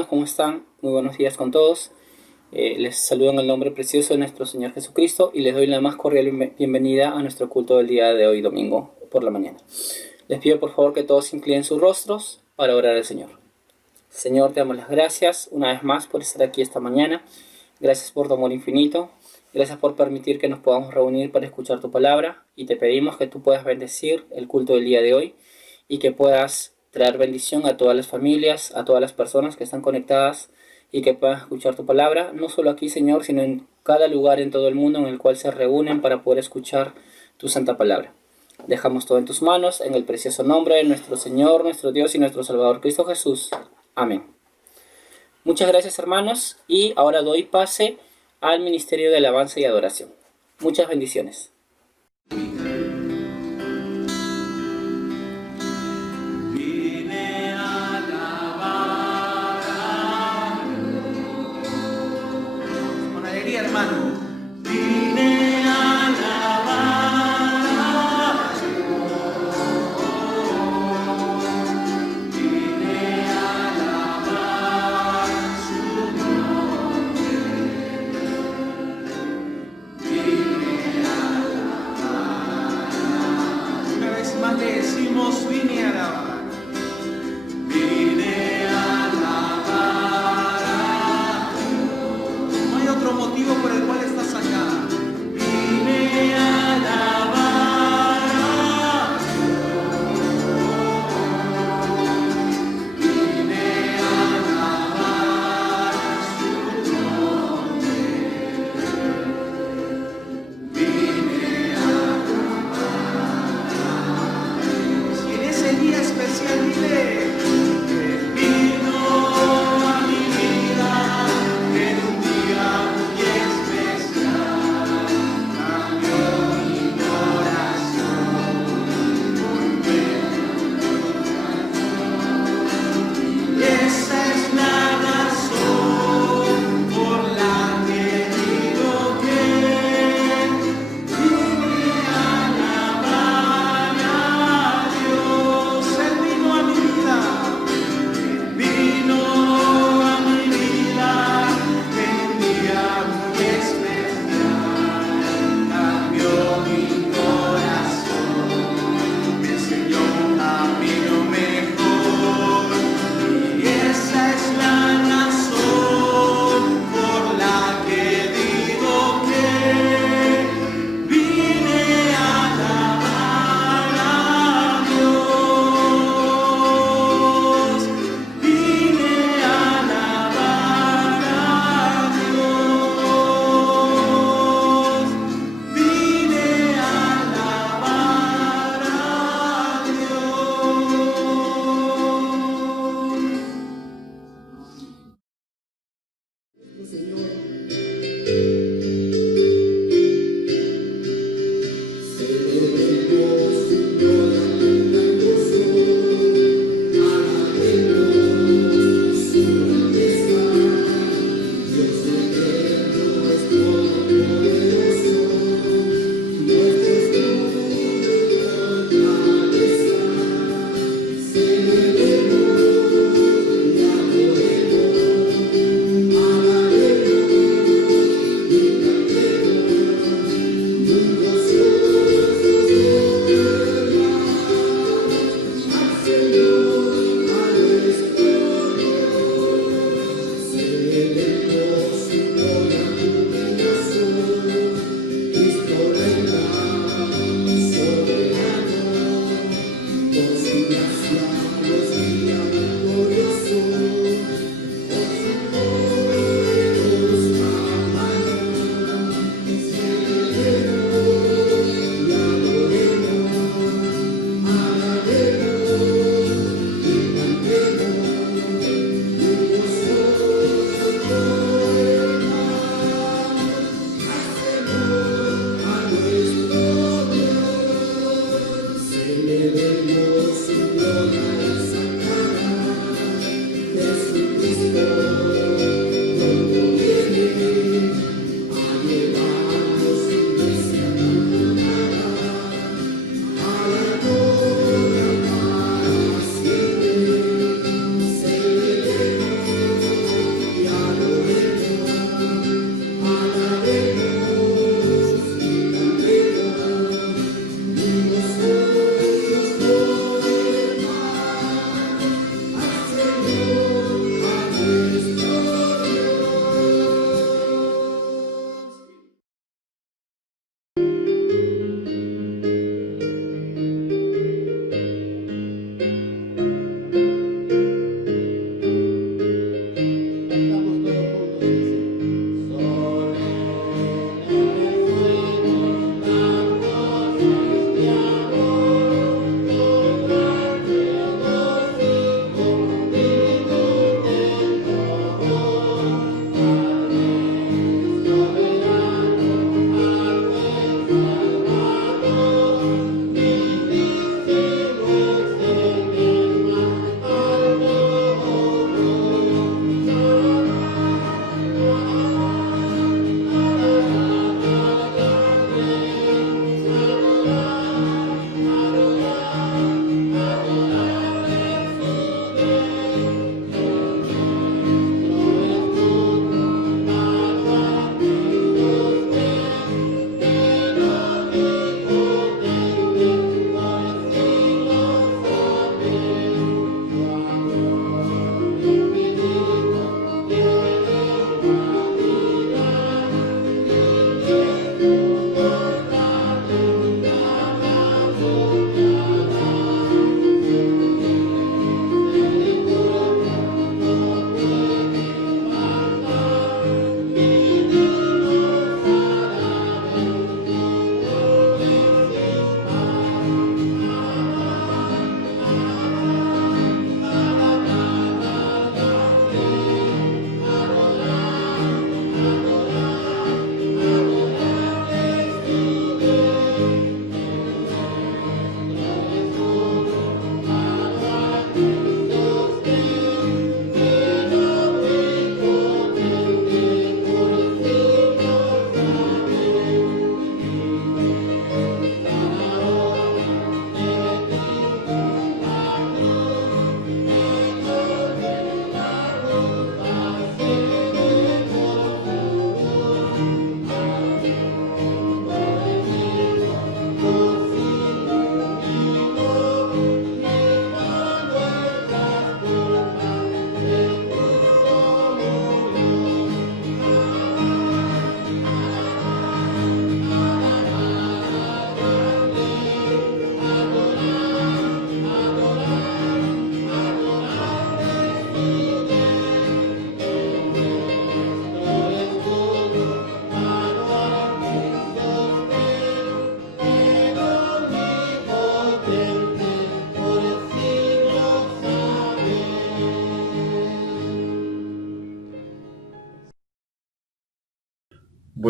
hermanos, ¿cómo están? Muy buenos días con todos. Les saludo en el nombre precioso de nuestro Señor Jesucristo y les doy la más cordial bienvenida a nuestro culto del día de hoy, domingo, por la mañana. Les pido por favor que todos inclinen sus rostros para orar al Señor. Señor, te damos las gracias una vez más por estar aquí esta mañana. Gracias por tu amor infinito. Gracias por permitir que nos podamos reunir para escuchar tu palabra. Y te pedimos que tú puedas bendecir el culto del día de hoy y que puedas traer bendición a todas las familias, a todas las personas que están conectadas y que puedan escuchar tu palabra, no solo aquí, Señor, sino en cada lugar en todo el mundo en el cual se reúnen para poder escuchar tu santa palabra. Dejamos todo en tus manos, en el precioso nombre de nuestro Señor, nuestro Dios y nuestro Salvador Cristo Jesús. Amén. Muchas gracias, hermanos, y ahora doy pase al Ministerio de Alabanza y Adoración. Muchas bendiciones. Con alegría, hermano.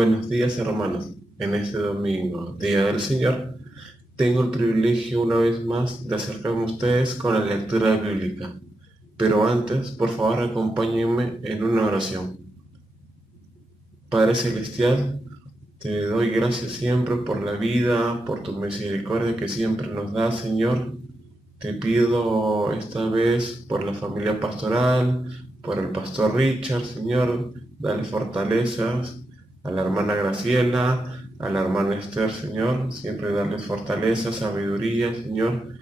Buenos días, hermanos. En este domingo, Día del Señor, tengo el privilegio una vez más de acercarme a ustedes con la lectura bíblica. Pero antes, por favor, acompáñenme en una oración. Padre Celestial, te doy gracias siempre por la vida, por tu misericordia que siempre nos das, Señor. Te pido esta vez por la familia pastoral, por el pastor Richard, Señor, dale fortalezas a la hermana Graciela, a la hermana Esther, Señor, siempre darles fortaleza, sabiduría, Señor.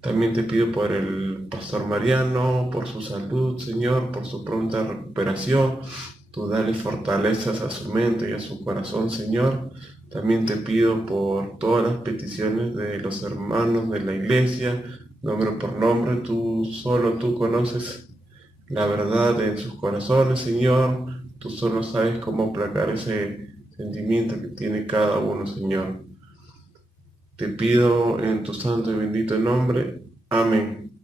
También te pido por el pastor Mariano, por su salud, Señor, por su pronta recuperación. Tú dale fortalezas a su mente y a su corazón, Señor. También te pido por todas las peticiones de los hermanos de la iglesia, nombre por nombre. Solo tú conoces la verdad en sus corazones, Señor. Tú solo sabes cómo aplacar ese sentimiento que tiene cada uno, Señor. Te pido en tu santo y bendito nombre. Amén.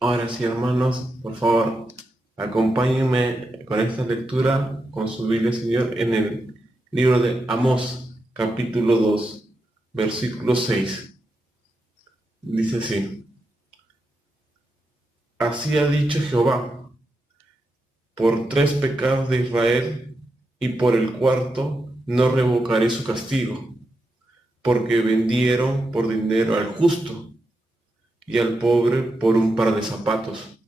Ahora sí, hermanos, por favor, acompáñenme con esta lectura, con su Biblia, Señor, en el libro de Amós, capítulo 2, versículo 6. Dice así: Así ha dicho Jehová, por 3 pecados de Israel, y por el cuarto no revocaré su castigo, porque vendieron por dinero al justo, y al pobre por un par de zapatos.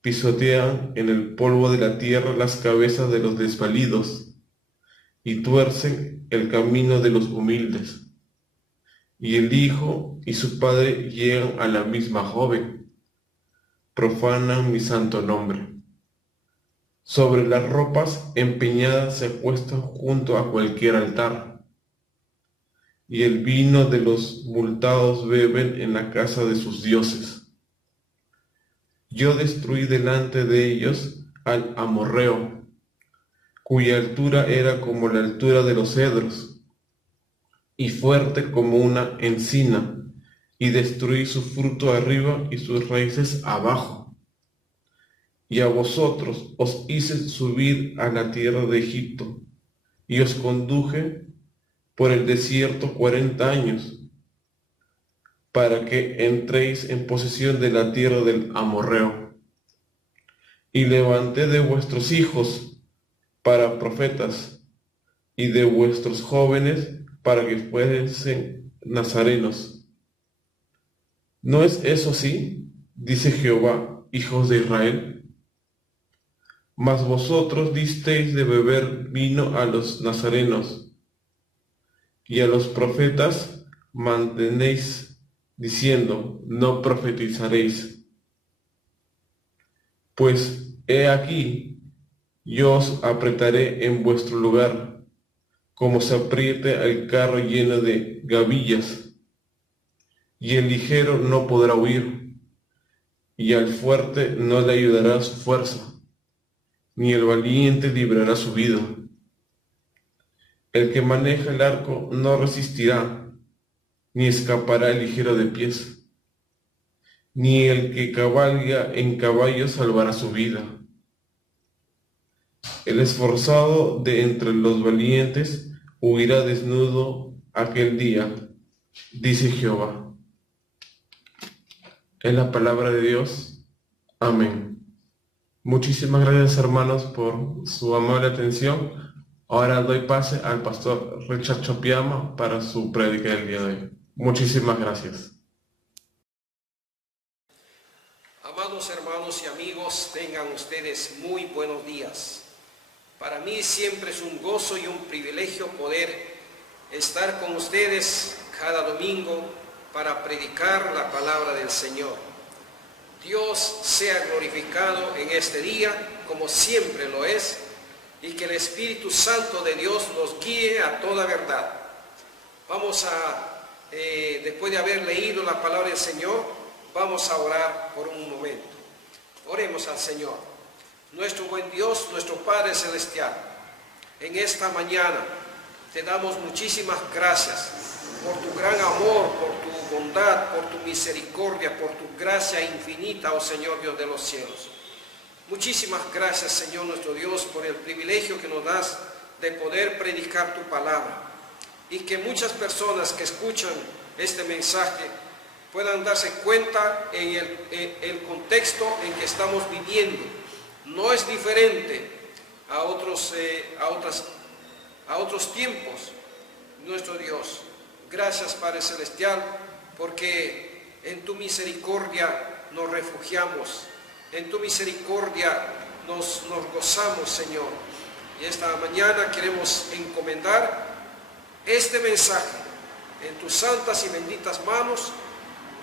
Pisotean en el polvo de la tierra las cabezas de los desvalidos, y tuercen el camino de los humildes. Y el hijo y su padre llegan a la misma joven, profanan mi santo nombre. Sobre las ropas empeñadas se acuestan junto a cualquier altar, y el vino de los multados beben en la casa de sus dioses. Yo destruí delante de ellos al amorreo, cuya altura era como la altura de los cedros, y fuerte como una encina, y destruí su fruto arriba y sus raíces abajo. Y a vosotros os hice subir a la tierra de Egipto, y os conduje por el desierto 40 años, para que entréis en posesión de la tierra del amorreo. Y levanté de vuestros hijos para profetas, y de vuestros jóvenes para que fuesen nazarenos. ¿No es eso así? Dice Jehová, hijos de Israel. Mas vosotros disteis de beber vino a los nazarenos, y a los profetas mantenéis diciendo, no profetizaréis. Pues he aquí, yo os apretaré en vuestro lugar, como se aprieta el carro lleno de gavillas, y el ligero no podrá huir, y al fuerte no le ayudará su fuerza, ni el valiente librará su vida. El que maneja el arco no resistirá, ni escapará el ligero de pies, ni el que cabalga en caballo salvará su vida. El esforzado de entre los valientes huirá desnudo aquel día, dice Jehová. Es la palabra de Dios. Amén. Muchísimas gracias, hermanos, por su amable atención. Ahora doy pase al pastor Richard Chopiama para su prédica del día de hoy. Muchísimas gracias. Amados hermanos y amigos, tengan ustedes muy buenos días. Para mí siempre es un gozo y un privilegio poder estar con ustedes cada domingo para predicar la palabra del Señor. Dios sea glorificado en este día, como siempre lo es, y que el Espíritu Santo de Dios nos guíe a toda verdad. Vamos a, después de haber leído la palabra del Señor, vamos a orar por un momento. Oremos al Señor. Nuestro buen Dios, nuestro Padre Celestial, en esta mañana te damos muchísimas gracias por tu gran amor, por tu bondad, por tu misericordia, por tu gracia infinita, oh Señor Dios de los cielos. Muchísimas gracias, Señor nuestro Dios, por el privilegio que nos das de poder predicar tu palabra y que muchas personas que escuchan este mensaje puedan darse cuenta en el contexto en que estamos viviendo. No es diferente a otros tiempos, nuestro Dios. Gracias, Padre Celestial, porque en tu misericordia nos refugiamos, en tu misericordia nos gozamos, Señor. Y esta mañana queremos encomendar este mensaje en tus santas y benditas manos,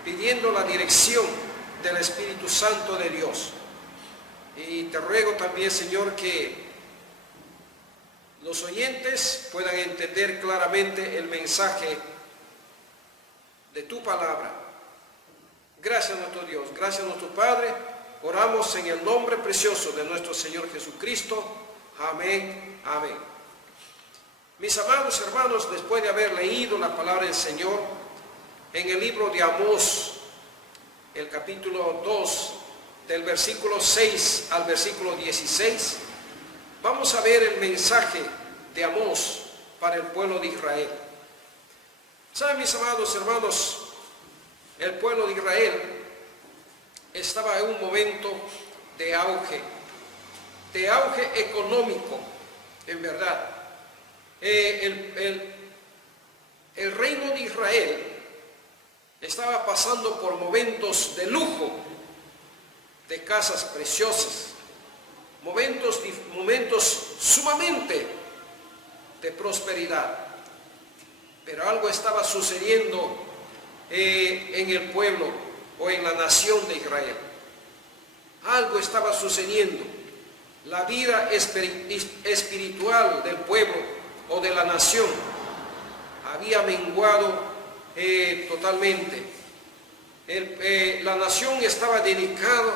pidiendo la dirección del Espíritu Santo de Dios. Y te ruego también, Señor, que los oyentes puedan entender claramente el mensaje de tu palabra. Gracias, nuestro Dios, gracias, nuestro Padre. Oramos en el nombre precioso de nuestro Señor Jesucristo. Amén, amén. Mis amados hermanos, después de haber leído la palabra del Señor en el libro de Amós, el capítulo 2, del versículo 6 al versículo 16, vamos a ver el mensaje de Amós para el pueblo de Israel. ¿Saben, mis amados hermanos? El pueblo de Israel estaba en un momento de auge económico, en verdad. El reino de Israel estaba pasando por momentos de lujo, de casas preciosas, momentos sumamente de prosperidad. Pero algo estaba sucediendo en el pueblo o en la nación de Israel. Algo estaba sucediendo. La vida espiritual del pueblo o de la nación había menguado totalmente. La nación estaba dedicada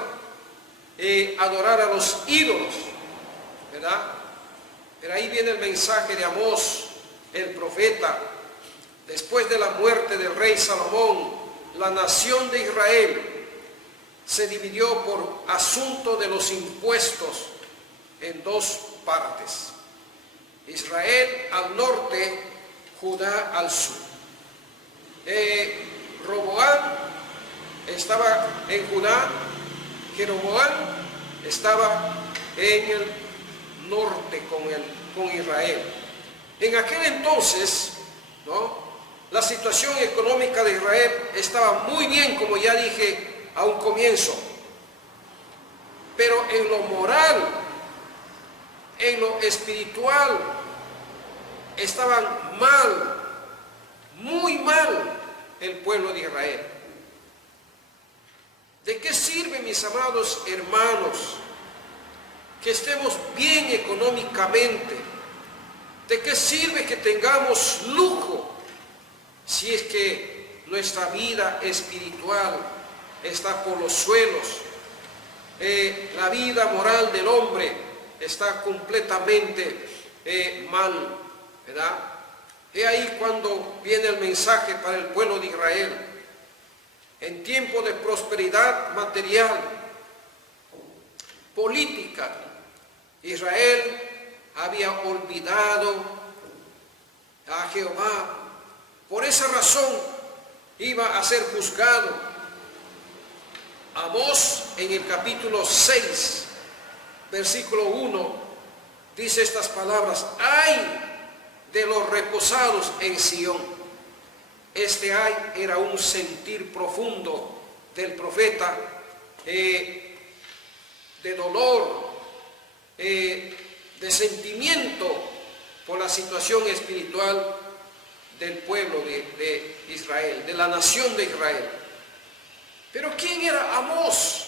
a adorar a los ídolos, ¿verdad? Pero ahí viene el mensaje de Amós, el profeta. Después de la muerte del rey Salomón, la nación de Israel se dividió por asunto de los impuestos en dos partes. Israel al norte, Judá al sur. Roboam estaba en Judá, Jeroboam estaba en el norte con Israel. En aquel entonces, ¿no?, la situación económica de Israel estaba muy bien, como ya dije a un comienzo. Pero en lo moral, en lo espiritual, estaban mal, muy mal el pueblo de Israel. ¿De qué sirve, mis amados hermanos, que estemos bien económicamente? ¿De qué sirve que tengamos lujo si es que nuestra vida espiritual está por los suelos? La vida moral del hombre está completamente mal, ¿verdad? He ahí cuando viene el mensaje para el pueblo de Israel. En tiempo de prosperidad material, política, Israel había olvidado a Jehová. Por esa razón iba a ser juzgado. Amós, en el capítulo 6, versículo 1, dice estas palabras: ¡ay de los reposados en Sión! Este ay era un sentir profundo del profeta, de dolor, de sentimiento por la situación espiritual del pueblo de Israel, de la nación de Israel. Pero ¿quién era Amós?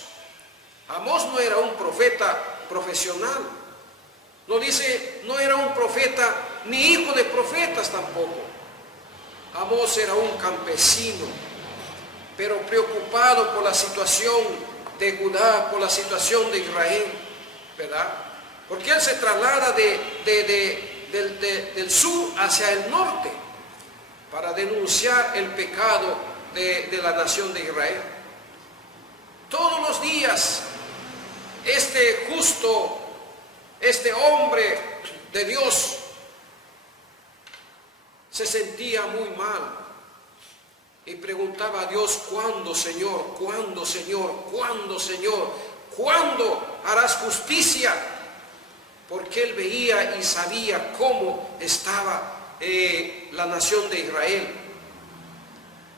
Amós no era un profeta profesional. No dice, no era un profeta, ni hijo de profetas tampoco. Amós era un campesino, pero preocupado por la situación de Judá, por la situación de Israel, ¿verdad? Porque él se traslada del sur hacia el norte para denunciar el pecado de la nación de Israel. Todos los días, este justo, este hombre de Dios, se sentía muy mal y preguntaba a Dios: ¿cuándo, Señor? ¿Cuándo, Señor? ¿Cuándo, Señor? ¿Cuándo harás justicia? Porque él veía y sabía cómo estaba la nación de Israel,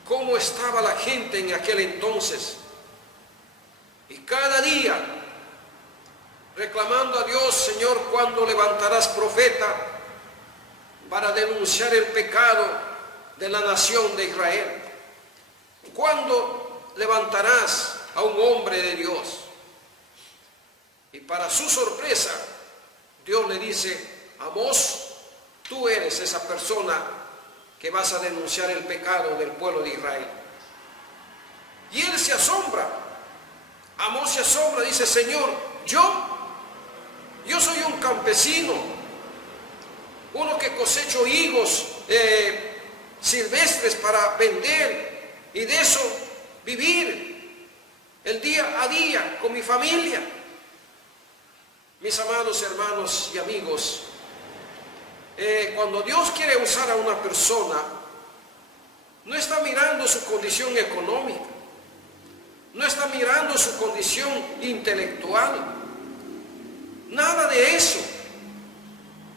cómo estaba la gente en aquel entonces. Y cada día reclamando a Dios: Señor, ¿cuándo levantarás profeta para denunciar el pecado de la nación de Israel? ¿Cuándo levantarás a un hombre de Dios? Y para su sorpresa, Dios le dice: Amós, tú eres esa persona que vas a denunciar el pecado del pueblo de Israel. Y él se asombra. Amós se asombra, dice: Señor, yo soy un campesino, uno que cosecho higos silvestres para vender y de eso vivir el día a día con mi familia. Mis amados hermanos y amigos, cuando Dios quiere usar a una persona, no está mirando su condición económica, no está mirando su condición intelectual, nada de eso.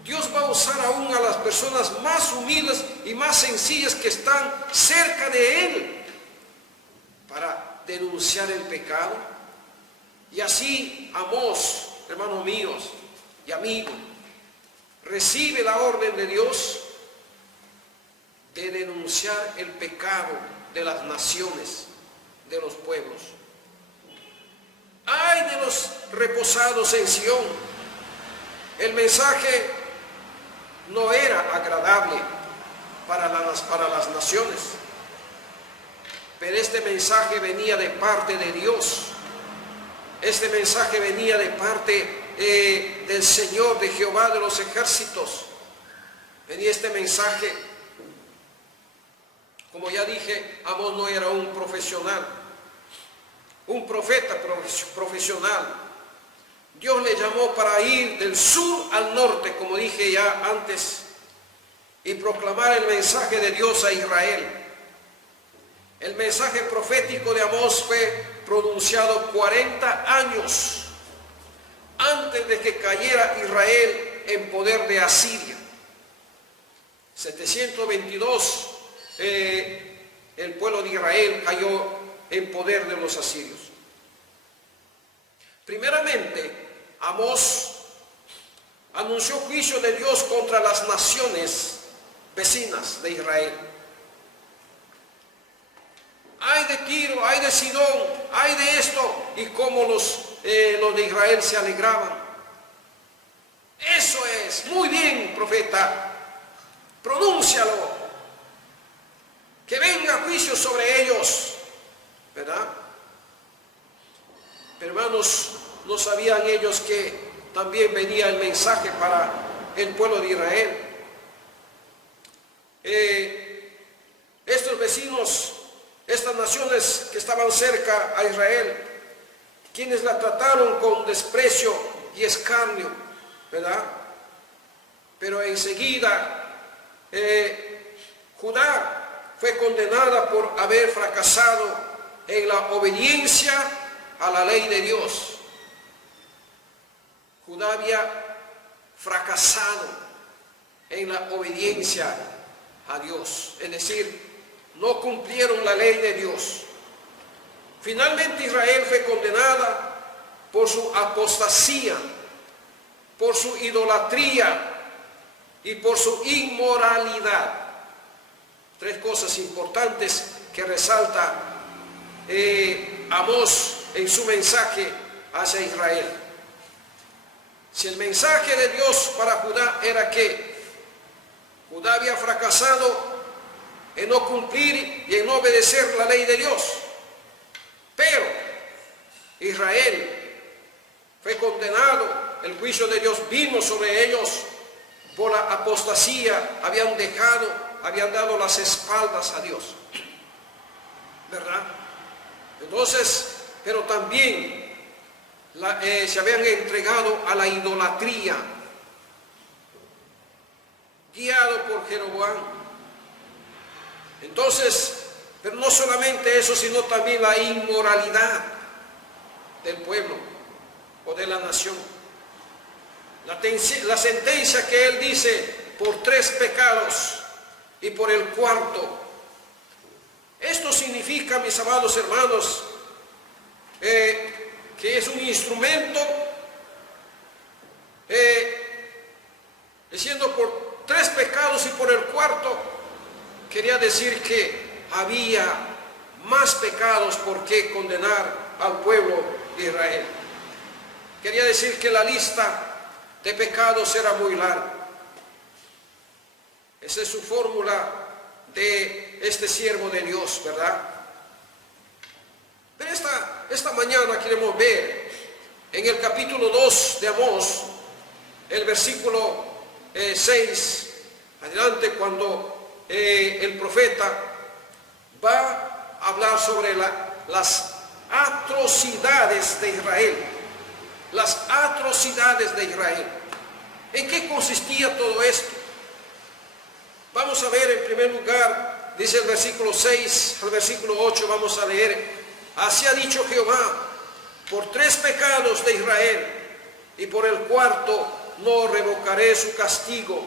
Dios va a usar aún a las personas más humildes y más sencillas que están cerca de Él para denunciar el pecado. Y así Amós, hermanos míos y amigos, recibe la orden de Dios de denunciar el pecado de las naciones, de los pueblos. Ay de los reposados en Sión. El mensaje no era agradable para las naciones, pero este mensaje venía de parte de Dios. Este mensaje venía de parte del Señor, de Jehová de los ejércitos. Venía este mensaje. Como ya dije, Amós no era un profesional, un profeta profesional. Dios le llamó para ir del sur al norte, como dije ya antes, y proclamar el mensaje de Dios a Israel. El mensaje profético de Amós fue pronunciado 40 años antes de que cayera Israel en poder de Asiria. 722 el pueblo de Israel cayó en poder de los asirios. Primeramente, Amós anunció juicio de Dios contra las naciones vecinas de Israel. Ay de Tiro, ay de Sidón, ay de esto, y cómo los de Israel se alegraban. Eso es, muy bien, profeta, pronúncialo, que venga juicio sobre ellos, ¿verdad? Pero hermanos, no sabían ellos que también venía el mensaje para el pueblo de Israel. Estos vecinos, estas naciones que estaban cerca a Israel, quienes la trataron con desprecio y escarnio, ¿verdad? Pero enseguida Judá fue condenada por haber fracasado en la obediencia a la ley de Dios. Judá había fracasado en la obediencia a Dios, es decir, no cumplieron la ley de Dios. Finalmente Israel fue condenada por su apostasía, por su idolatría y por su inmoralidad. Tres cosas importantes que resalta Amós en su mensaje hacia Israel. Si el mensaje de Dios para Judá era que Judá había fracasado en no cumplir y en no obedecer la ley de Dios, pero Israel fue condenado, el juicio de Dios vino sobre ellos por la apostasía, habían dado las espaldas a Dios, ¿verdad? Entonces, pero también se habían entregado a la idolatría, guiado por Jeroboam. Entonces, pero no solamente eso, sino también la inmoralidad del pueblo o de la nación. La sentencia que él dice, por 3 pecados y por el cuarto. Esto significa, mis amados hermanos, que es un instrumento, diciendo por 3 pecados y por el cuarto, quería decir que había más pecados por qué condenar al pueblo de Israel. Quería decir que la lista de pecados era muy larga. Esa es su fórmula de este siervo de Dios, ¿verdad? Pero esta mañana queremos ver en el capítulo 2 de Amós, el versículo 6, adelante, cuando el profeta va a hablar sobre las atrocidades de Israel. Las atrocidades de Israel. ¿En qué consistía todo esto? Vamos a ver en primer lugar, dice el versículo 6 al versículo 8, vamos a leer: así ha dicho Jehová, por 3 pecados de Israel, y por el cuarto no revocaré su castigo,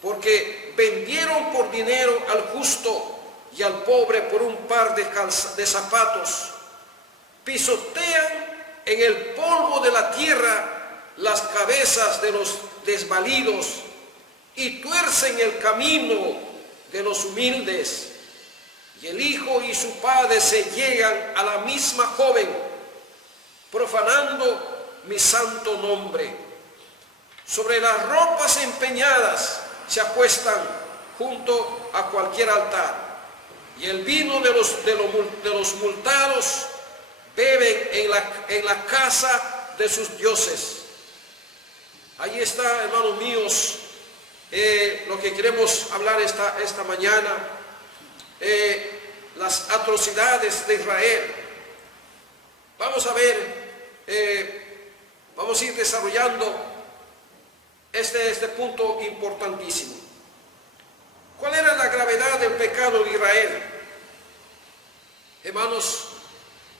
porque vendieron por dinero al justo y al pobre por un par de zapatos, pisotean en el polvo de la tierra las cabezas de los desvalidos y tuercen el camino de los humildes. Y el hijo y su padre se llegan a la misma joven, profanando mi santo nombre. Sobre las ropas empeñadas se acuestan junto a cualquier altar. Y el vino de los multados beben en la casa de sus dioses. Ahí está, hermanos míos, lo que queremos hablar esta mañana, las atrocidades de Israel. Vamos a ver, vamos a ir desarrollando este punto importantísimo. ¿Cuál era la gravedad del pecado de Israel? Hermanos,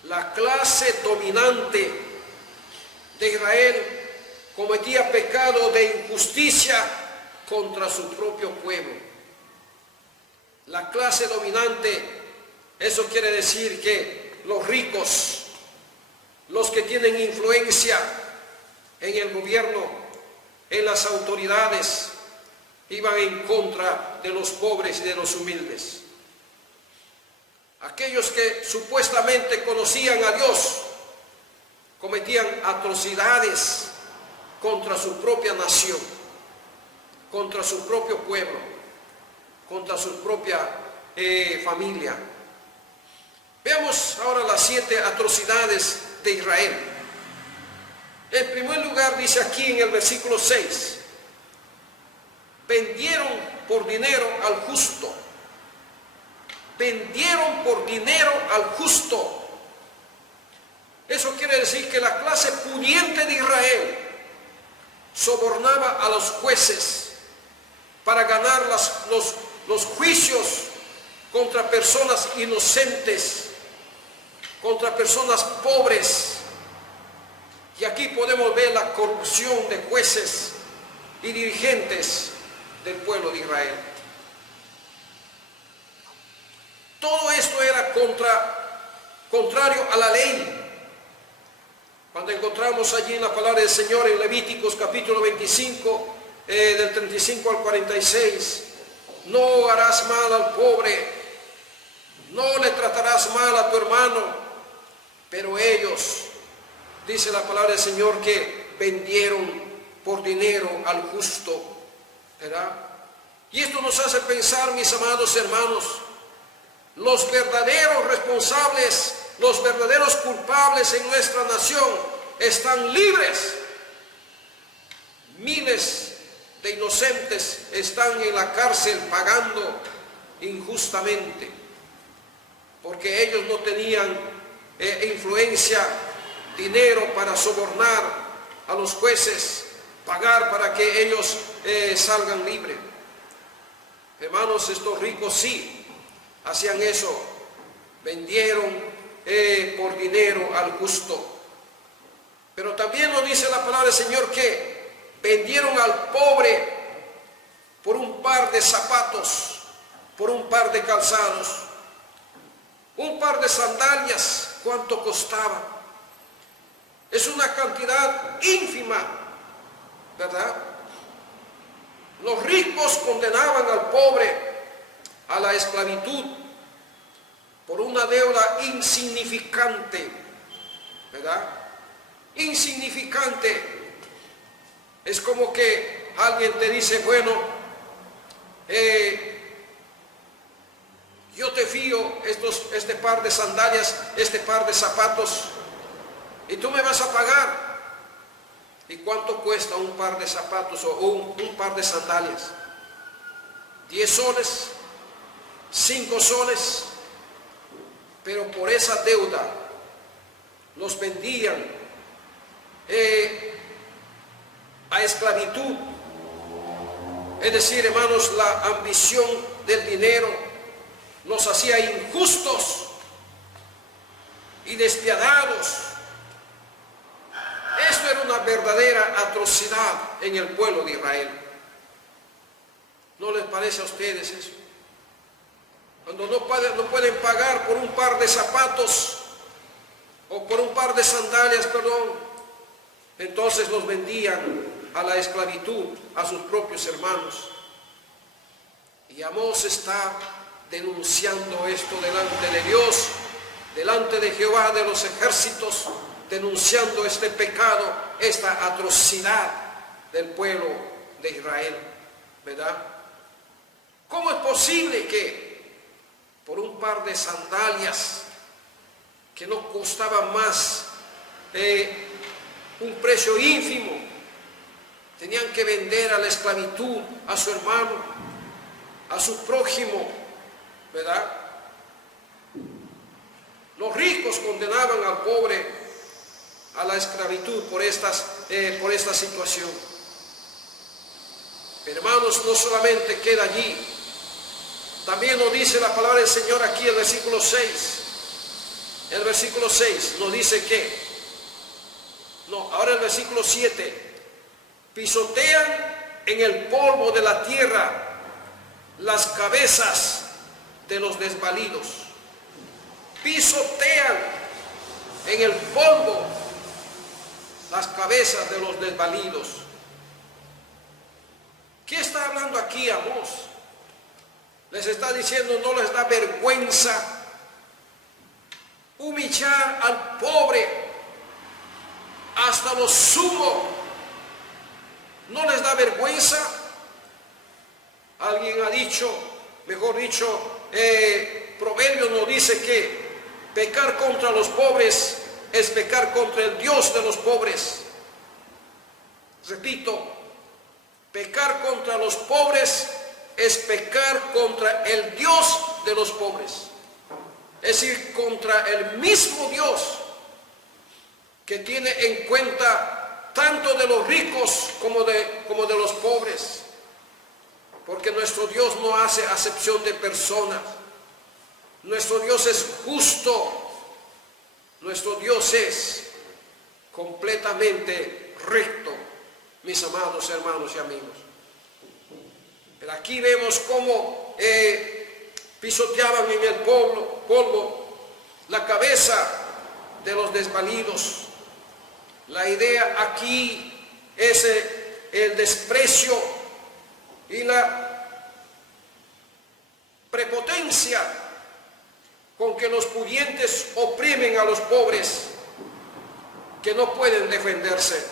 la clase dominante de Israel cometía pecado de injusticia contra su propio pueblo. La clase dominante, eso quiere decir que los ricos, los que tienen influencia en el gobierno, en las autoridades, iban en contra de los pobres y de los humildes. Aquellos que supuestamente conocían a Dios cometían atrocidades contra su propia nación, contra su propio pueblo, contra su propia familia. Veamos ahora las 7 atrocidades de Israel. En primer lugar, dice aquí en el versículo 6, vendieron por dinero al justo. Vendieron por dinero al justo. Eso quiere decir que la clase pudiente de Israel sobornaba a los jueces para ganar los juicios contra personas inocentes, contra personas pobres. Y aquí podemos ver la corrupción de jueces y dirigentes del pueblo de Israel. Todo esto era contrario a la ley. Cuando encontramos allí en la palabra del Señor en Levíticos capítulo 25, del 35 al 46, no harás mal al pobre, no le tratarás mal a tu hermano, pero ellos, dice la palabra del Señor, que vendieron por dinero al justo, ¿verdad? Y esto nos hace pensar, mis amados hermanos, los verdaderos responsables, los verdaderos culpables en nuestra nación están libres. Miles de inocentes están en la cárcel pagando injustamente, porque ellos no tenían influencia, dinero para sobornar a los jueces, pagar para que ellos salgan libres. Hermanos, estos ricos sí hacían eso, vendieron por dinero al justo. Pero también nos dice la palabra del Señor que vendieron al pobre por un par de zapatos, por un par de calzados, un par de sandalias. ¿Cuánto costaba? Es una cantidad ínfima, ¿verdad? Los ricos condenaban al pobre a la esclavitud por una deuda insignificante, ¿verdad? Insignificante. Es como que alguien te dice, bueno, yo te fío este par de sandalias, este par de zapatos, y tú me vas a pagar. ¿Y cuánto cuesta un par de zapatos o un par de sandalias? 10 soles, 5 soles, pero por esa deuda los vendían a esclavitud. Es decir, hermanos, la ambición del dinero nos hacía injustos y despiadados. Esto era una verdadera atrocidad en el pueblo de Israel. ¿No les parece a ustedes eso? Cuando no pueden pagar por un par de zapatos o por un par de sandalias, entonces los vendían a la esclavitud a sus propios hermanos. Y Amós está denunciando esto delante de Dios, delante de Jehová de los ejércitos, denunciando este pecado, esta atrocidad del pueblo de Israel, ¿verdad? ¿Cómo es posible que por un par de sandalias que no costaban más un precio ínfimo, tenían que vender a la esclavitud a su hermano, a su prójimo, ¿verdad? Los ricos condenaban al pobre a la esclavitud por esta situación. Pero hermanos, no solamente queda allí, también nos dice la palabra del Señor aquí, el versículo 6. El versículo 6 nos dice que, ahora el versículo 7, pisotean en el polvo de la tierra las cabezas de los desvalidos. Pisotean en el polvo las cabezas de los desvalidos. ¿Qué está hablando aquí Amós? Les está diciendo, no les da vergüenza humillar al pobre hasta lo sumo. ¿No les da vergüenza? Alguien ha dicho, mejor dicho, Proverbios nos dice que pecar contra los pobres es pecar contra el Dios de los pobres. Repito, pecar contra los pobres es pecar contra el Dios de los pobres. Es decir, contra el mismo Dios que tiene en cuenta tanto de los ricos como de los pobres. Porque nuestro Dios no hace acepción de personas. Nuestro Dios es justo. Nuestro Dios es completamente recto, mis amados hermanos y amigos. Pero aquí vemos cómo pisoteaban en el polvo la cabeza de los desvalidos. La idea aquí es el desprecio y la prepotencia con que los pudientes oprimen a los pobres que no pueden defenderse.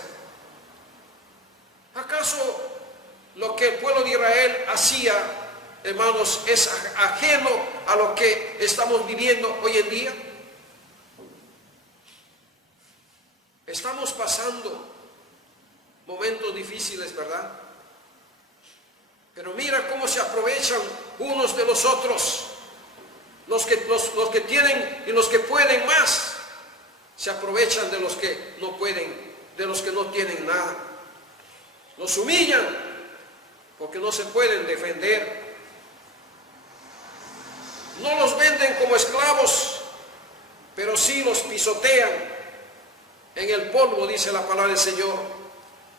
¿Acaso lo que el pueblo de Israel hacía, hermanos, es ajeno a lo que estamos viviendo hoy en día? Estamos pasando momentos difíciles, ¿verdad? Pero mira cómo se aprovechan unos de los otros. Los que tienen y los que pueden más se aprovechan de los que no pueden, de los que no tienen nada. Los humillan porque no se pueden defender. No los venden como esclavos, pero sí los pisotean en el polvo, dice la palabra del Señor.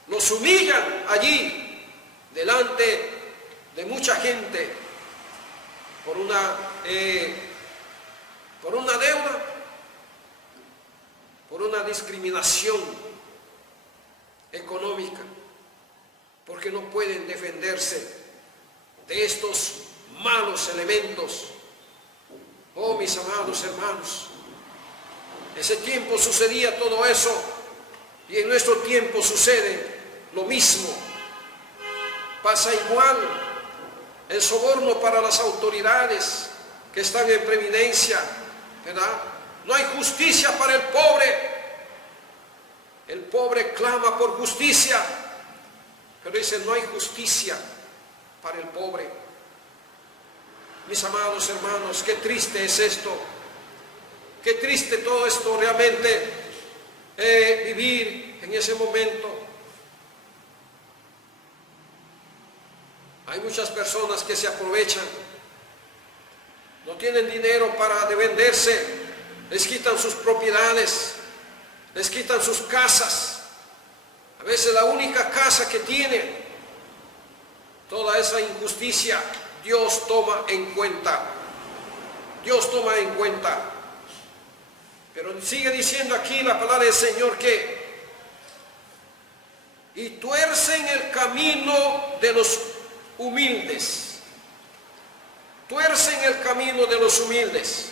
Los humillan allí delante de mucha gente por una deuda, por una discriminación económica, porque no pueden defenderse de estos malos elementos. Oh, mis amados hermanos, ese tiempo sucedía todo eso, y en nuestro tiempo sucede lo mismo. Pasa igual el soborno para las autoridades que están en preeminencia, ¿verdad? No hay justicia para el pobre. El pobre clama por justicia, pero dice, no hay justicia para el pobre. Mis amados hermanos, qué triste es esto. Qué triste todo esto realmente, vivir en ese momento. Hay muchas personas que se aprovechan, no tienen dinero para venderse, les quitan sus propiedades, les quitan sus casas, a veces la única casa que tienen. Toda esa injusticia Dios toma en cuenta. Dios toma en cuenta. Pero sigue diciendo aquí la palabra del Señor que y tuercen el camino de los humildes. Tuercen el camino de los humildes.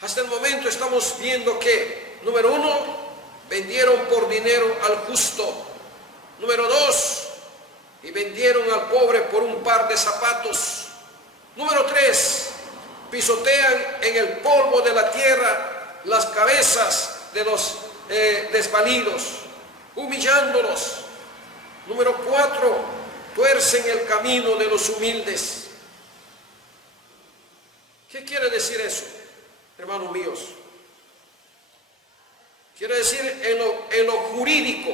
Hasta el momento estamos viendo que, número 1, vendieron por dinero al justo. Número 2, y vendieron al pobre por un par de zapatos. Número 3, pisotean en el polvo de la tierra las cabezas de los desvalidos, humillándolos. Número 4, tuercen el camino de los humildes. ¿Qué quiere decir eso, hermanos míos? Quiere decir en lo jurídico,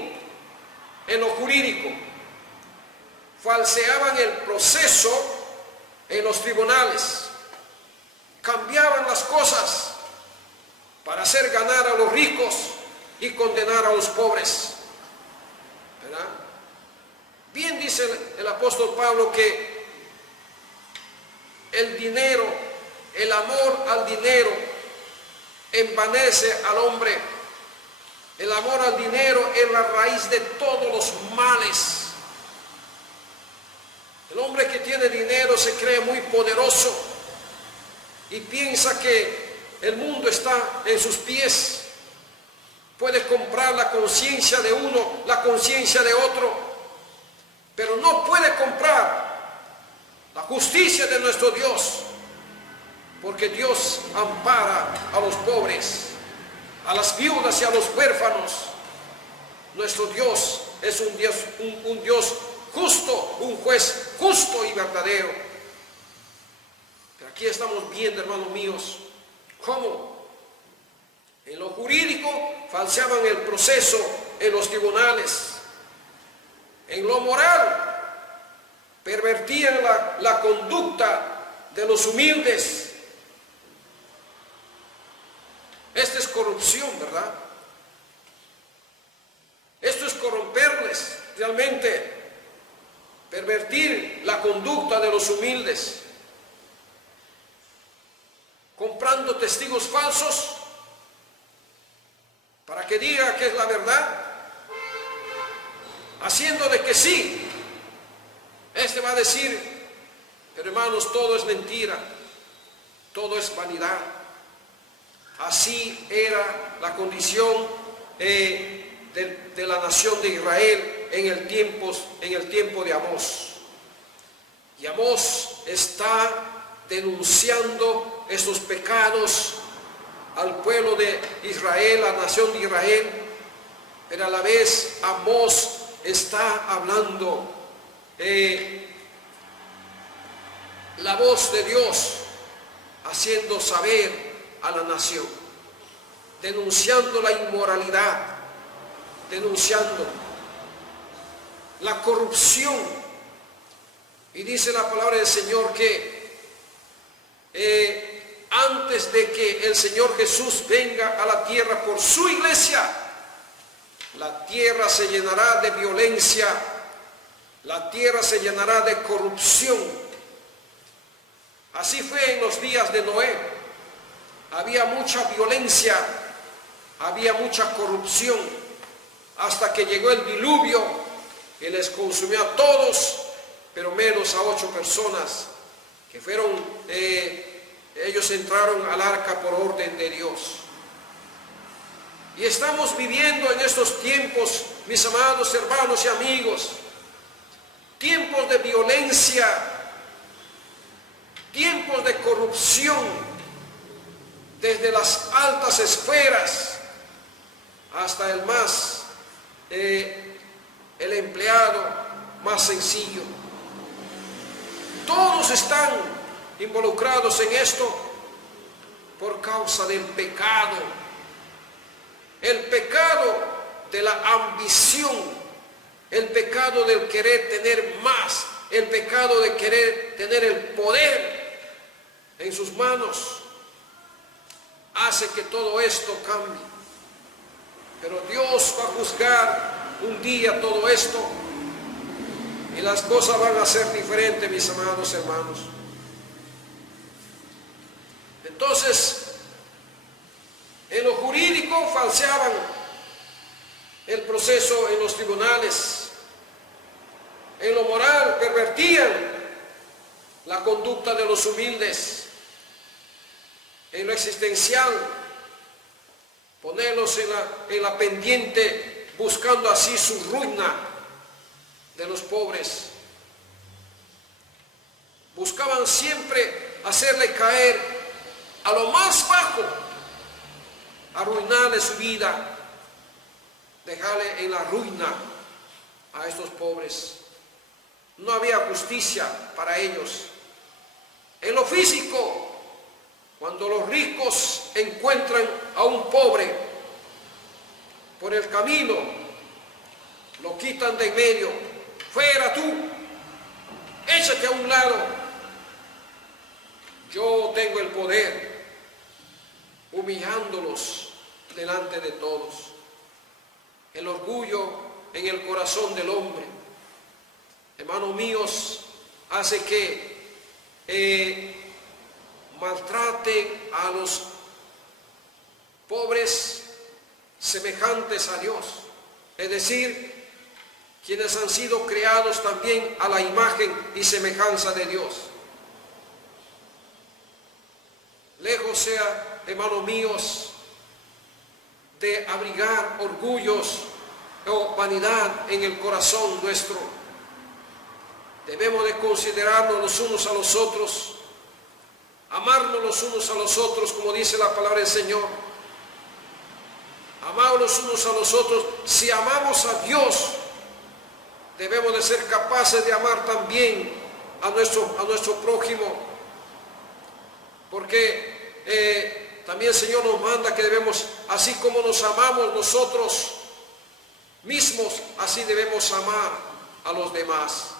falseaban el proceso en los tribunales, cambiaban las cosas para hacer ganar a los ricos y condenar a los pobres, ¿verdad? Bien dice el apóstol Pablo que el dinero, el amor al dinero envanece al hombre. El amor al dinero es la raíz de todos los males. El hombre que tiene dinero se cree muy poderoso y piensa que el mundo está en sus pies. Puede comprar la conciencia de uno, la conciencia de otro, pero no puede comprar la justicia de nuestro Dios, porque Dios ampara a los pobres, a las viudas y a los huérfanos. Nuestro Dios es un Dios justo, un juez justo y verdadero. Pero aquí estamos viendo, hermanos míos, cómo en lo jurídico falseaban el proceso en los tribunales. En lo moral pervertían la conducta de los humildes. Esta es corrupción, ¿verdad? Esto es corromperles, realmente, pervertir la conducta de los humildes, comprando testigos falsos para que diga que es la verdad, haciendo de que sí. Este va a decir, pero hermanos, todo es mentira, todo es vanidad. Así era la condición de la nación de Israel en el tiempo de Amós. Y Amós está denunciando estos pecados al pueblo de Israel, a la nación de Israel, pero a la vez Amós está hablando la voz de Dios, haciendo saber a la nación, denunciando la inmoralidad, denunciando la corrupción. Y dice la palabra del Señor que antes de que el Señor Jesús venga a la tierra por su iglesia, la tierra se llenará de violencia, la tierra se llenará de corrupción. Así fue en los días de Noé. Había mucha violencia, había mucha corrupción, hasta que llegó el diluvio y les consumió a todos, pero menos a 8 personas que fueron, ellos entraron al arca por orden de Dios. Y estamos viviendo en estos tiempos, mis amados hermanos y amigos, tiempos de violencia, tiempos de corrupción, desde las altas esferas hasta el más, el empleado más sencillo. Todos están involucrados en esto por causa del pecado. El pecado de la ambición, el pecado del querer tener más, el pecado de querer tener el poder en sus manos, hace que todo esto cambie. Pero Dios va a juzgar un día todo esto y las cosas van a ser diferentes, mis amados hermanos. Entonces, en lo jurídico falseaban el proceso en los tribunales. En lo moral pervertían la conducta de los humildes. En lo existencial, ponerlos en la pendiente, buscando así su ruina de los pobres. Buscaban siempre hacerle caer a lo más bajo, arruinarle su vida, dejarle en la ruina a estos pobres. No había justicia para ellos. En lo físico, cuando los ricos encuentran a un pobre por el camino, lo quitan de en medio. Fuera tú, échate a un lado. Yo tengo el poder, humillándolos delante de todos. El orgullo en el corazón del hombre, hermanos míos, hace que maltraten a los pobres semejantes a Dios, es decir, quienes han sido creados también a la imagen y semejanza de Dios. Lejos sea, hermanos míos, de abrigar orgullos o vanidad en el corazón nuestro. Debemos de considerarnos los unos a los otros, amarnos los unos a los otros, como dice la palabra del Señor. Amados los unos a los otros. Si amamos a Dios, debemos de ser capaces de amar también a nuestro prójimo, porque también el Señor nos manda que debemos, así como nos amamos nosotros mismos, así debemos amar a los demás.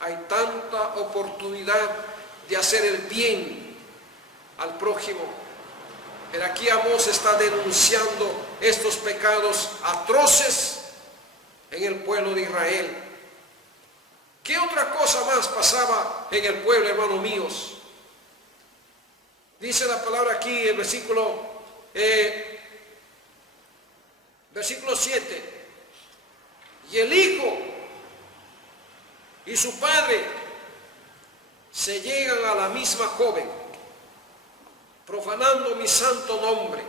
Hay tanta oportunidad de hacer el bien al prójimo, pero aquí Amós está denunciando estos pecados atroces en el pueblo de Israel. ¿Qué otra cosa más pasaba en el pueblo, hermanos míos? Dice la palabra aquí en versículo 7. Y el hijo y su padre se llegan a la misma joven, profanando mi santo nombre.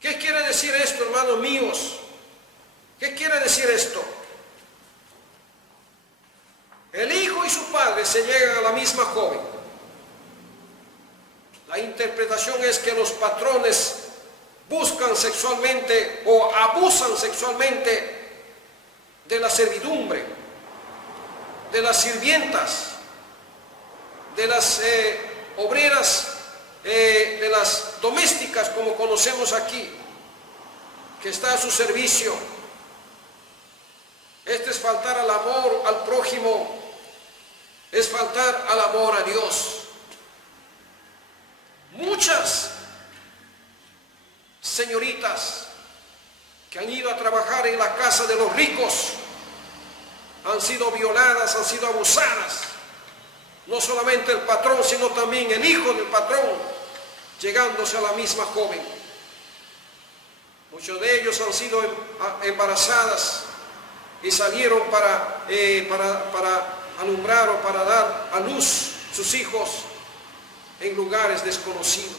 ¿Qué quiere decir esto, hermanos míos? ¿Qué quiere decir esto? El hijo y su padre se llegan a la misma joven. La interpretación es que los patrones buscan sexualmente o abusan sexualmente de la servidumbre, de las sirvientas, de las obreras, de las domésticas, como conocemos aquí, que está a su servicio. Este es faltar al amor al prójimo, es faltar al amor a Dios. señoritas que han ido a trabajar en la casa de los ricos han sido violadas, han sido abusadas. No solamente el patrón, sino también el hijo del patrón, llegándose a la misma joven. Muchos de ellos han sido embarazadas y salieron para alumbrar o para dar a luz sus hijos en lugares desconocidos.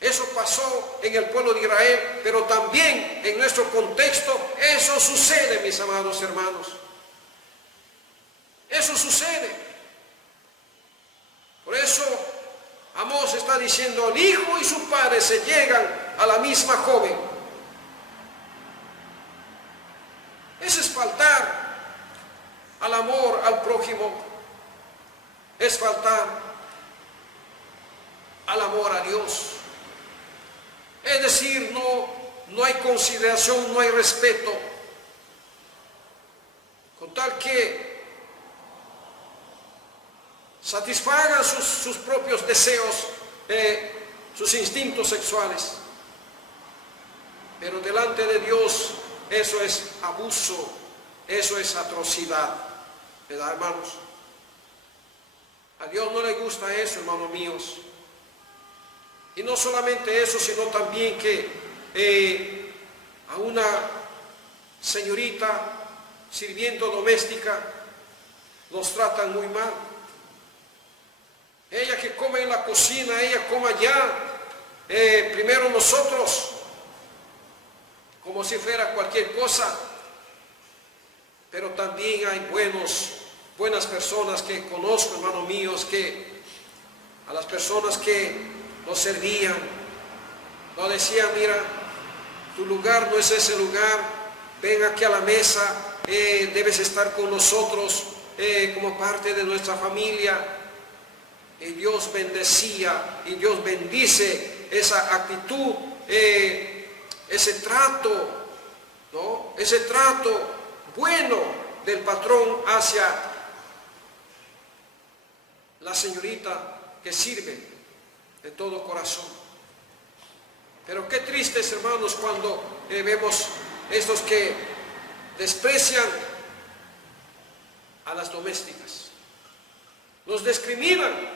Eso pasó en el pueblo de Israel, pero también en nuestro contexto eso sucede, mis amados hermanos. Eso sucede. Por eso Amós está diciendo, el hijo y su padre se llegan a la misma joven. Eso es faltar al amor al prójimo. Es faltar al amor a Dios. Es decir, no hay consideración, no hay respeto. Con tal que satisfagan sus propios deseos, sus instintos sexuales. Pero delante de Dios eso es abuso, eso es atrocidad. ¿Verdad, hermanos? A Dios no le gusta eso, hermanos míos. Y no solamente eso, sino también que a una señorita sirvienta doméstica los tratan muy mal. Ella que come en la cocina, ella come allá, primero nosotros, como si fuera cualquier cosa. Pero también hay buenas personas que conozco, hermanos míos, que a las personas que nos servían, nos decían, mira, tu lugar no es ese lugar, ven aquí a la mesa, debes estar con nosotros como parte de nuestra familia. Y Dios bendecía y Dios bendice esa actitud, ese trato, ¿no? Ese trato bueno del patrón hacia la señorita que sirve de todo corazón. Pero qué tristes, hermanos, cuando vemos estos que desprecian a las domésticas, los discriminan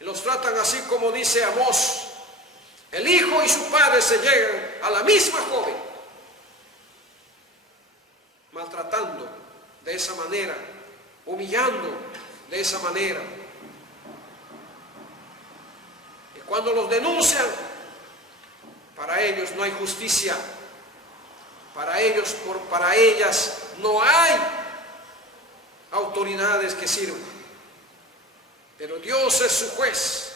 y los tratan así como dice Amós, el hijo y su padre se llegan a la misma joven, maltratando de esa manera, humillando de esa manera. Y cuando los denuncian, para ellos no hay justicia, para ellas no hay autoridades que sirvan. Pero Dios es su juez.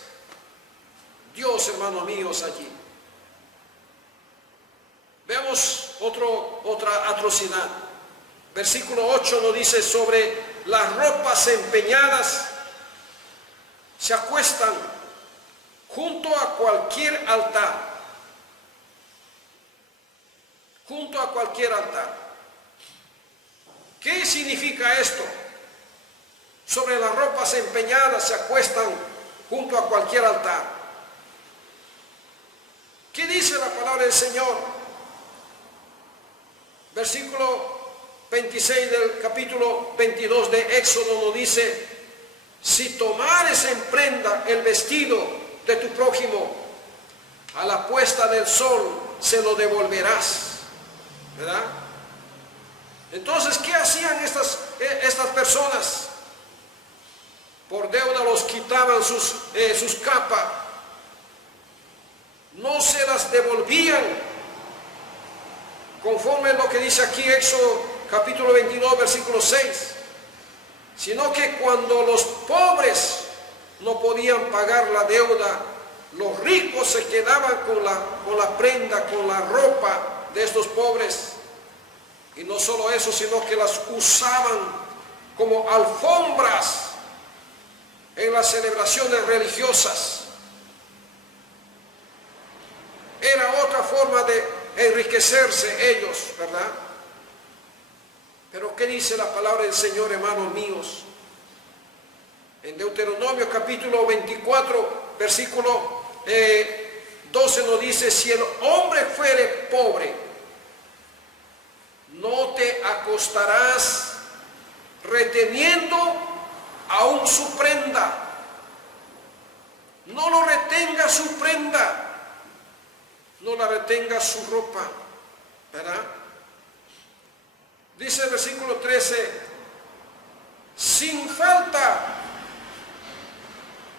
Dios, hermanos míos, allí. Veamos otra atrocidad. Versículo 8 nos dice, sobre las ropas empeñadas se acuestan junto a cualquier altar. Junto a cualquier altar. ¿Qué significa esto? Sobre las ropas empeñadas se acuestan junto a cualquier altar. ¿Qué dice la palabra del Señor? Versículo 26 del capítulo 22 de Éxodo nos dice, si tomares en prenda el vestido de tu prójimo, a la puesta del sol se lo devolverás. ¿Verdad? Entonces, ¿qué hacían estas personas? Por deuda los quitaban sus capas, no se las devolvían, conforme lo que dice aquí Éxodo capítulo 22 versículo 6, sino que cuando los pobres no podían pagar la deuda, los ricos se quedaban con la prenda, con la ropa de estos pobres. Y no solo eso, sino que las usaban como alfombras en las celebraciones religiosas. Era otra forma de enriquecerse ellos, ¿verdad? Pero ¿qué dice la palabra del Señor, hermanos míos? En Deuteronomio capítulo 24, versículo 12 nos dice, si el hombre fuere pobre, no te acostarás reteniendo aún su prenda. No lo retenga su prenda, no la retenga su ropa, ¿verdad? Dice el versículo 13, sin falta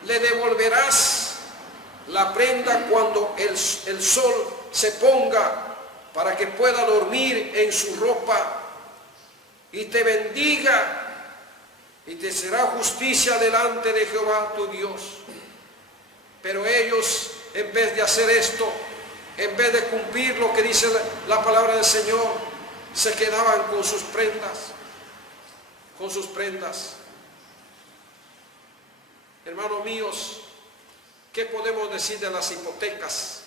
le devolverás la prenda cuando el sol se ponga, para que pueda dormir en su ropa, y te bendiga, y te será justicia delante de Jehová tu Dios. Pero ellos, en vez de hacer esto, en vez de cumplir lo que dice la palabra del Señor, se quedaban con sus prendas, con sus prendas. Hermanos míos, ¿qué podemos decir de las hipotecas?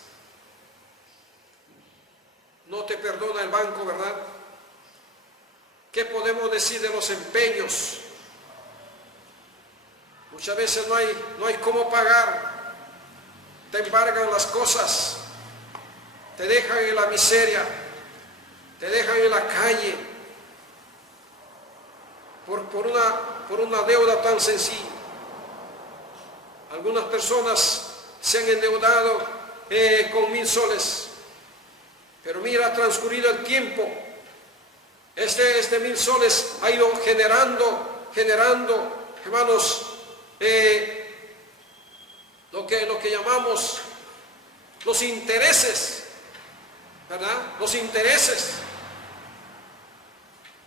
No te perdona el banco, ¿verdad? ¿Qué podemos decir de los empeños? Muchas veces no hay cómo pagar. Te embargan las cosas, te dejan en la miseria, te dejan en la calle por una deuda tan sencilla. Algunas personas se han endeudado con 1000 soles, pero mira, ha transcurrido el tiempo, este 1000 soles ha ido generando, hermanos, lo que llamamos los intereses, ¿verdad? Los intereses.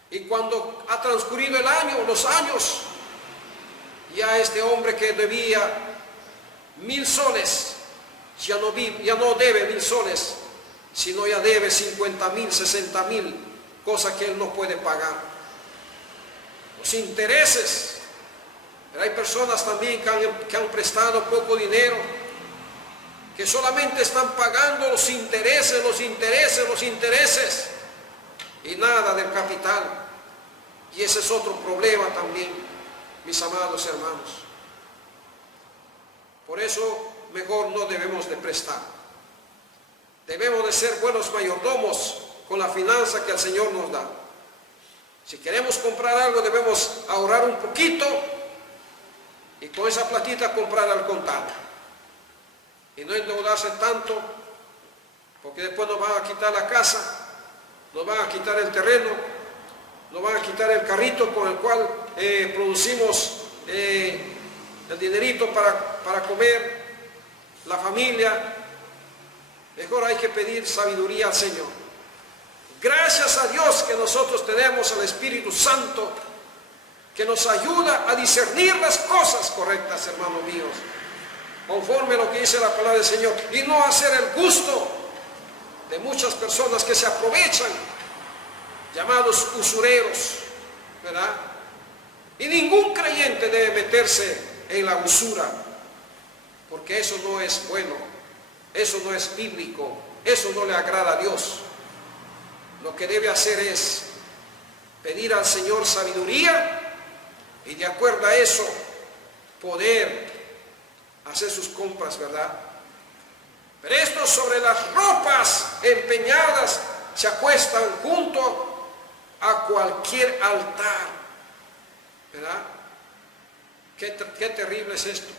Y cuando ha transcurrido los años, ya este hombre que debía 1000 soles, ya no debe 1000 soles, sino ya debe 50.000, 60.000, cosas que él no puede pagar. Los intereses. Pero hay personas también que han prestado poco dinero, que solamente están pagando los intereses, y nada del capital. Y ese es otro problema también, mis amados hermanos. Por eso mejor no debemos de prestar. Debemos de ser buenos mayordomos con la finanza que el Señor nos da. Si queremos comprar algo, debemos ahorrar un poquito y con esa platita comprar al contado. Y no endeudarse tanto, porque después nos van a quitar la casa, nos van a quitar el terreno, nos van a quitar el carrito con el cual producimos el dinerito para comer, la familia. Mejor hay que pedir sabiduría al Señor. Gracias a Dios que nosotros tenemos al Espíritu Santo, que nos ayuda a discernir las cosas correctas, hermanos míos, conforme a lo que dice la palabra del Señor, y no hacer el gusto de muchas personas que se aprovechan, llamados usureros, ¿verdad? Y ningún creyente debe meterse en la usura, porque eso no es bueno, eso no es bíblico, eso no le agrada a Dios. Lo que debe hacer es pedir al Señor sabiduría, y de acuerdo a eso poder hacer sus compras, ¿verdad? Pero estos sobre las ropas empeñadas se acuestan junto a cualquier altar, ¿verdad? Qué terrible es esto.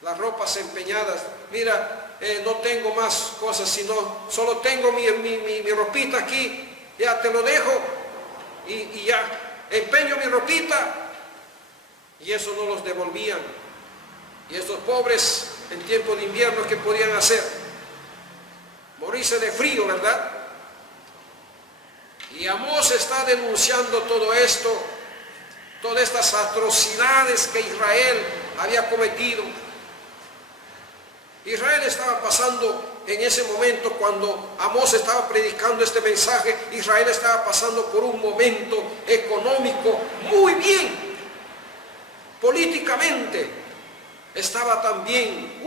Las ropas empeñadas. Mira, no tengo más cosas, sino solo tengo mi ropita aquí, ya te lo dejo y ya empeño mi ropita. Y eso no los devolvían. Y estos pobres en tiempo de invierno, ¿qué podían hacer? Morirse de frío, ¿verdad? Y Amós está denunciando todo esto, todas estas atrocidades que Israel había cometido. Israel estaba pasando en ese momento, cuando Amós estaba predicando este mensaje, Israel estaba pasando por un momento económico muy bien. Políticamente estaba también,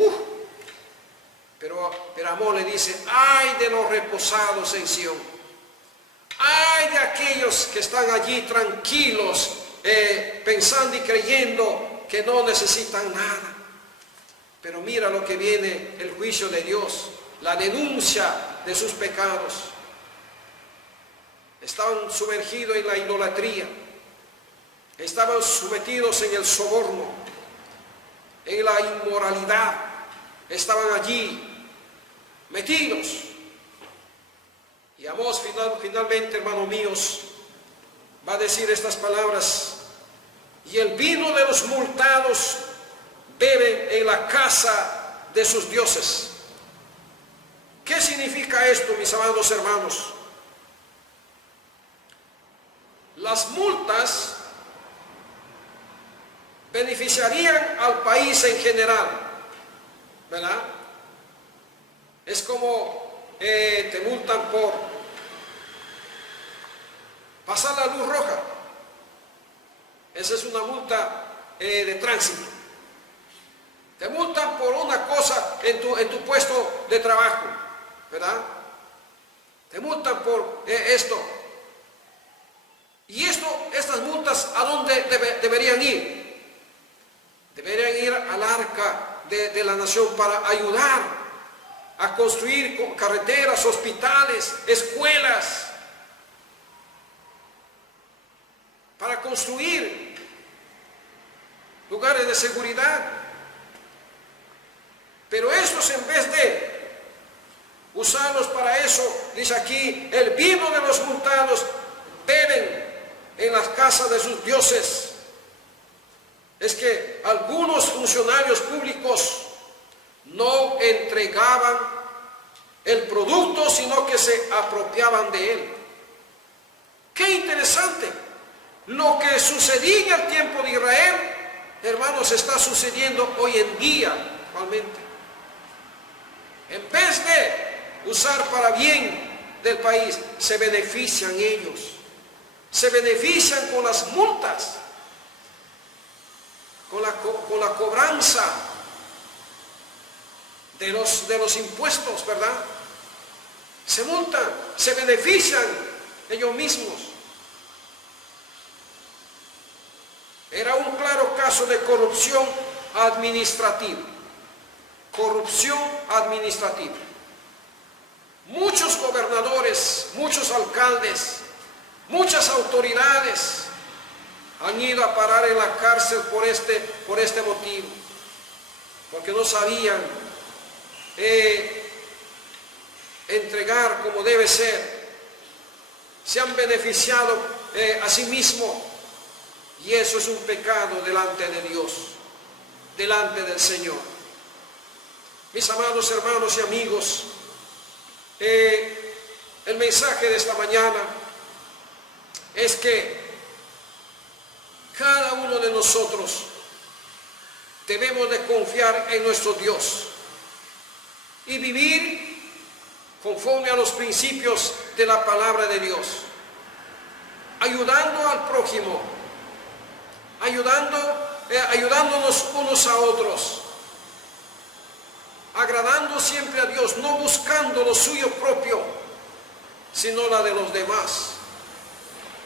pero Amós le dice: ay de los reposados en Sión, ay de aquellos que están allí tranquilos, pensando y creyendo que no necesitan nada. Pero mira lo que viene, el juicio de Dios. la denuncia de sus pecados. Estaban sumergidos en la idolatría, estaban sometidos en el soborno, en la inmoralidad, estaban allí metidos. Y Amós finalmente, hermanos míos, va a decir estas palabras: y el vino de los multados beben en la casa de sus dioses. ¿Qué significa esto, mis amados hermanos? Las multas beneficiarían al país en general, ¿verdad? Es como te multan por pasar la luz roja. Esa es una multa de tránsito. Te multan por una cosa en tu puesto de trabajo, ¿verdad? Te multan por esto. Y estas multas, ¿a dónde deberían ir? Deberían ir al arca de la nación para ayudar a construir carreteras, hospitales, escuelas, para construir lugares de seguridad. Pero estos, en vez de usarlos para eso, dice aquí, el vino de los multados beben en las casas de sus dioses. Es que algunos funcionarios públicos no entregaban el producto, sino que se apropiaban de él. ¡Qué interesante! Lo que sucedía en el tiempo de Israel, hermanos, está sucediendo hoy en día actualmente. En vez de usar para bien del país, se benefician ellos. Se benefician con las multas, con la cobranza de los impuestos, ¿verdad? Se multan, se benefician ellos mismos. Era un claro caso de corrupción administrativa. Corrupción administrativa. Muchos gobernadores, muchos alcaldes, muchas autoridades han ido a parar en la cárcel por este motivo, porque no sabían entregar como debe ser. Se han beneficiado a sí mismos, y eso es un pecado delante de Dios, delante del Señor. Mis amados hermanos y amigos, el mensaje de esta mañana es que cada uno de nosotros debemos de confiar en nuestro Dios y vivir conforme a los principios de la palabra de Dios, ayudando al prójimo, ayudándonos unos a otros, agradando siempre a Dios, no buscando lo suyo propio, sino la de los demás.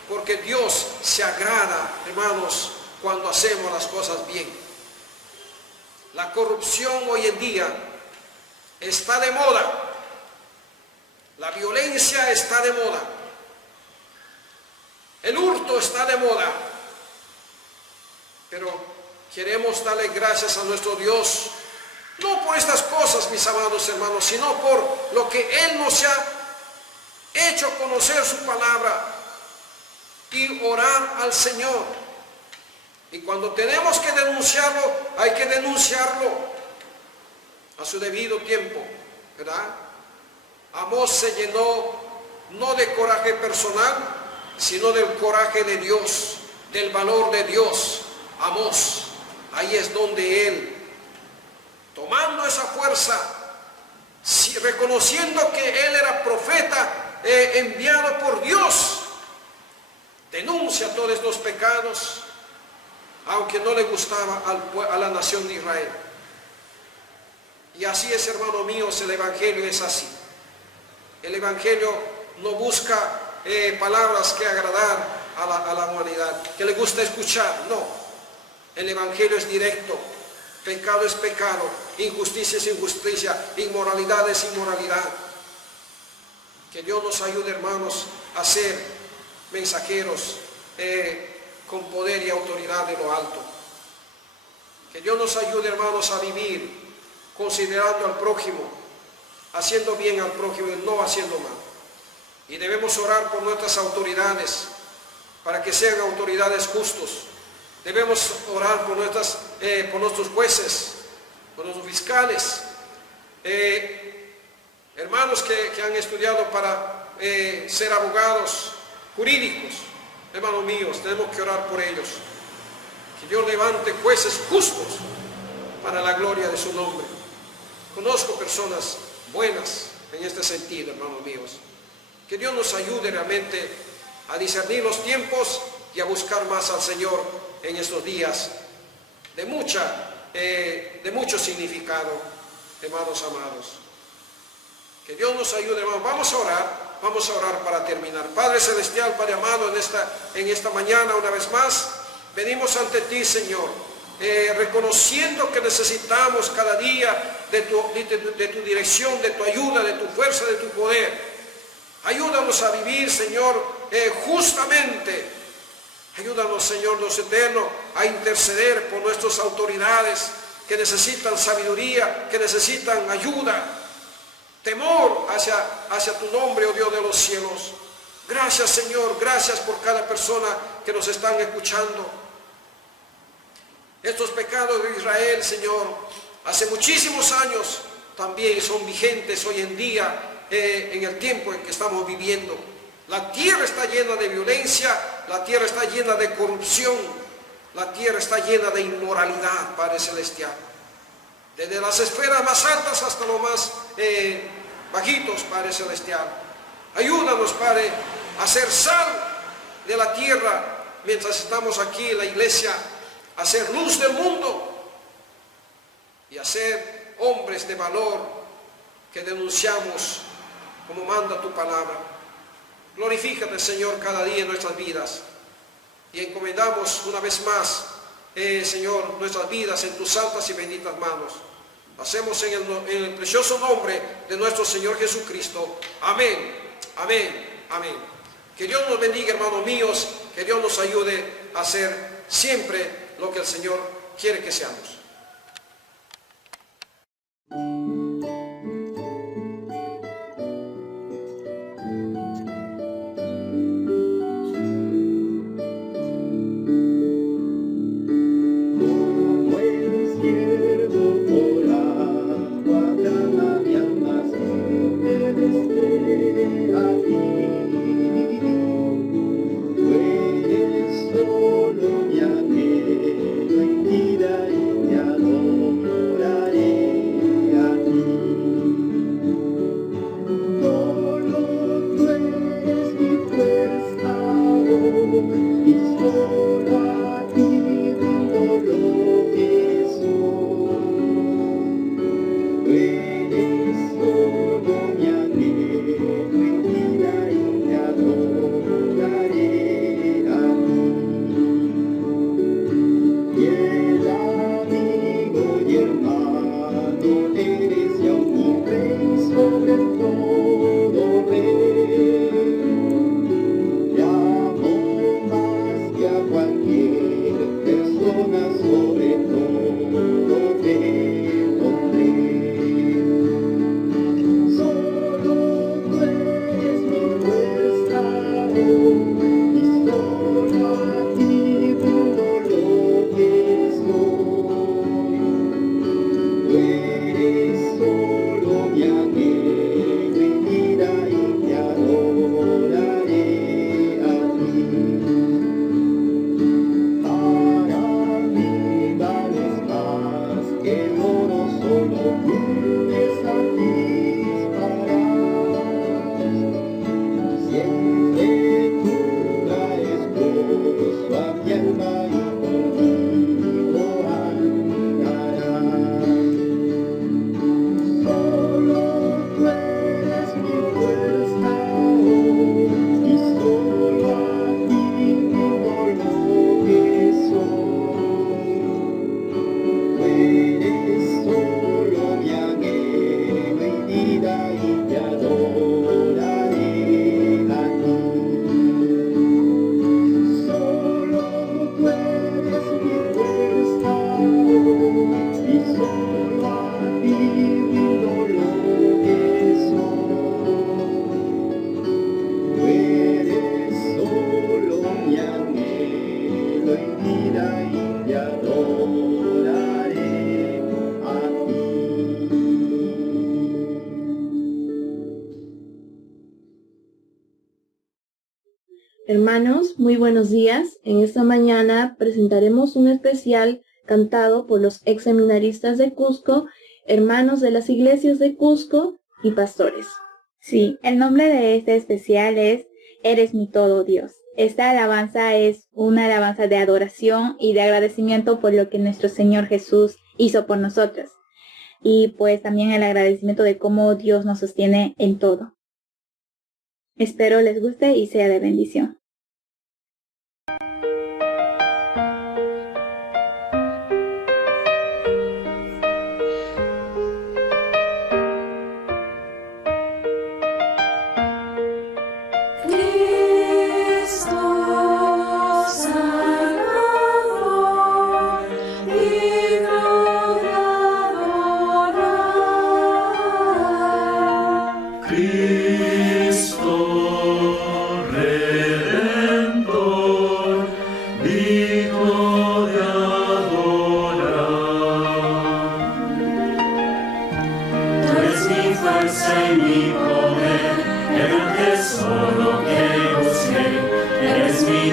Porque Dios se agrada, hermanos, cuando hacemos las cosas bien. La corrupción hoy en día está de moda. La violencia está de moda. El hurto está de moda. Pero queremos darle gracias a nuestro Dios, no por estas cosas, mis amados hermanos, sino por lo que Él nos ha hecho conocer su palabra, y orar al Señor. Y cuando tenemos que denunciarlo, hay que denunciarlo a su debido tiempo, ¿verdad? Amós se llenó no de coraje personal, sino del coraje de Dios, del valor de Dios. Amós, ahí es donde él, tomando esa fuerza, reconociendo que él era profeta enviado por Dios, denuncia todos estos pecados, aunque no le gustaba a la nación de Israel. Y así es, hermano mío, el Evangelio es así. El Evangelio no busca palabras que agradar a la humanidad, que le gusta escuchar, no. El Evangelio es directo, Pecado es pecado, injusticia es injusticia, inmoralidad es inmoralidad. Que Dios nos ayude, hermanos, a ser mensajeros con poder y autoridad de lo alto. Que Dios nos ayude, hermanos, a vivir considerando al prójimo, haciendo bien al prójimo y no haciendo mal. Y debemos orar por nuestras autoridades, para que sean autoridades justos. Debemos orar por nuestros jueces, por nuestros fiscales, hermanos que han estudiado para ser abogados jurídicos. Hermanos míos, tenemos que orar por ellos. Que Dios levante jueces justos para la gloria de su nombre. Conozco personas buenas en este sentido, hermanos míos. Que Dios nos ayude realmente a discernir los tiempos y a buscar más al Señor en estos días de mucho significado, hermanos amados. Que Dios nos ayude, hermanos. Vamos a orar para terminar. Padre Celestial, Padre amado, en esta mañana una vez más, venimos ante ti, Señor, reconociendo que necesitamos cada día de tu dirección, de tu ayuda, de tu fuerza, de tu poder. Ayúdanos a vivir, Señor, justamente. Ayúdanos, Señor Dios eterno, a interceder por nuestras autoridades que necesitan sabiduría, que necesitan ayuda, temor hacia tu nombre, oh Dios de los cielos. Gracias, Señor, gracias por cada persona que nos están escuchando. Estos pecados de Israel, Señor, hace muchísimos años también son vigentes hoy en día, en el tiempo en que estamos viviendo. La tierra está llena de violencia, la tierra está llena de corrupción, la tierra está llena de inmoralidad, Padre Celestial. Desde las esferas más altas hasta los más bajitos, Padre Celestial. Ayúdanos, Padre, a ser sal de la tierra mientras estamos aquí en la iglesia, a ser luz del mundo y a ser hombres de valor que denunciamos como manda tu palabra. Glorifícate, Señor, cada día en nuestras vidas y encomendamos una vez más, Señor, nuestras vidas en tus santas y benditas manos. Lo hacemos en el precioso nombre de nuestro Señor Jesucristo. Amén, amén, amén. Que Dios nos bendiga, hermanos míos, que Dios nos ayude a hacer siempre lo que el Señor quiere que seamos. Solo mi anhelo en vida y Hermanos, muy buenos días. En esta mañana presentaremos un especial cantado por los ex seminaristas de Cusco, hermanos de las iglesias de Cusco y pastores. Sí, el nombre de este especial es Eres mi todo, Dios. Esta alabanza es una alabanza de adoración y de agradecimiento por lo que nuestro Señor Jesús hizo por nosotros. Y pues también el agradecimiento de cómo Dios nos sostiene en todo. Espero les guste y sea de bendición. Eres mi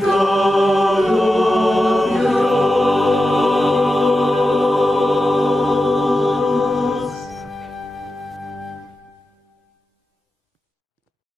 todo.